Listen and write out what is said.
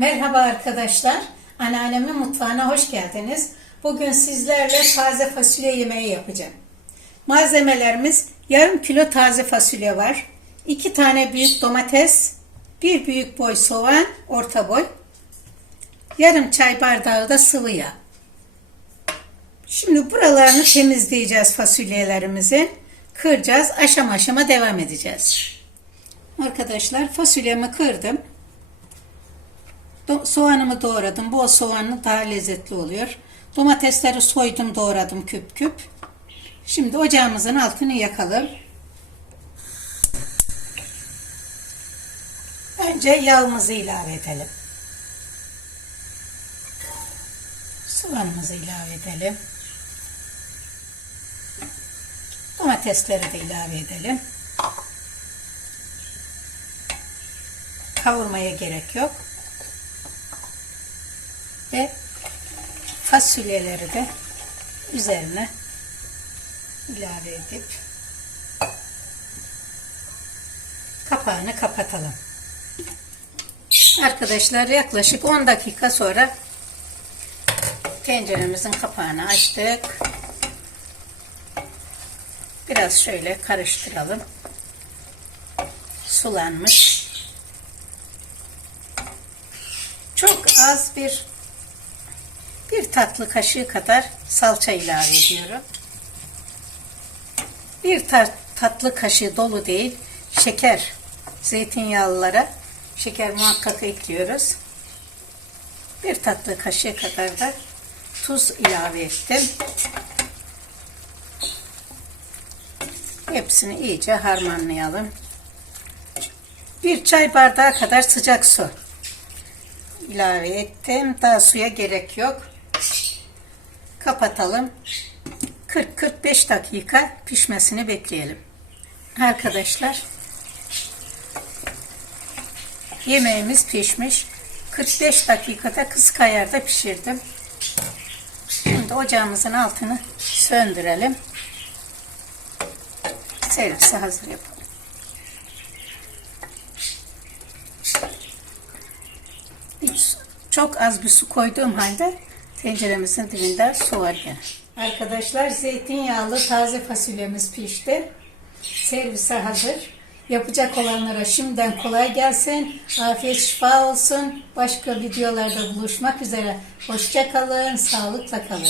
Merhaba arkadaşlar. Anneannemin mutfağına hoş geldiniz. Bugün sizlerle taze fasulye yemeği yapacağım. Malzemelerimiz yarım kilo taze fasulye var. 2 tane büyük domates, bir büyük boy soğan, orta boy. Yarım çay bardağı da sıvı yağ. Şimdi buralarını temizleyeceğiz fasulyelerimizi. Kıracağız. Aşama aşama devam edeceğiz. Arkadaşlar fasulyemi kırdım. Soğanımı doğradım. Bol soğanlı daha lezzetli oluyor. Domatesleri soydum doğradım küp küp. Şimdi ocağımızın altını yakalım. Önce yağımızı ilave edelim. Soğanımızı ilave edelim. Domatesleri de ilave edelim. Kavurmaya gerek yok. Ve fasulyeleri de üzerine ilave edip kapağını kapatalım. Arkadaşlar yaklaşık 10 dakika sonra tenceremizin kapağını açtık. Biraz şöyle karıştıralım. Sulanmış. Çok az bir bir tatlı kaşığı kadar salça ilave ediyorum. Bir tat, tatlı kaşığı dolu değil, şeker, zeytinyağlılara şeker muhakkak ekliyoruz. Bir tatlı kaşığı kadar da tuz ilave ettim. Hepsini iyice harmanlayalım. Bir çay bardağı kadar sıcak su ilave ettim. Daha suya gerek yok. Kapatalım. 40-45 dakika pişmesini bekleyelim. Arkadaşlar yemeğimiz pişmiş. 45 dakikada kısık ayarda pişirdim. Şimdi ocağımızın altını söndürelim. Servise hazır yapalım. Çok az bir su koyduğum halde tenceremizin dibinde su var gene. Arkadaşlar zeytinyağlı taze fasulyemiz pişti. Servise hazır. Yapacak olanlara şimdiden kolay gelsin. Afiyet şifa olsun. Başka videolarda buluşmak üzere. Hoşça kalın, sağlıkla kalın.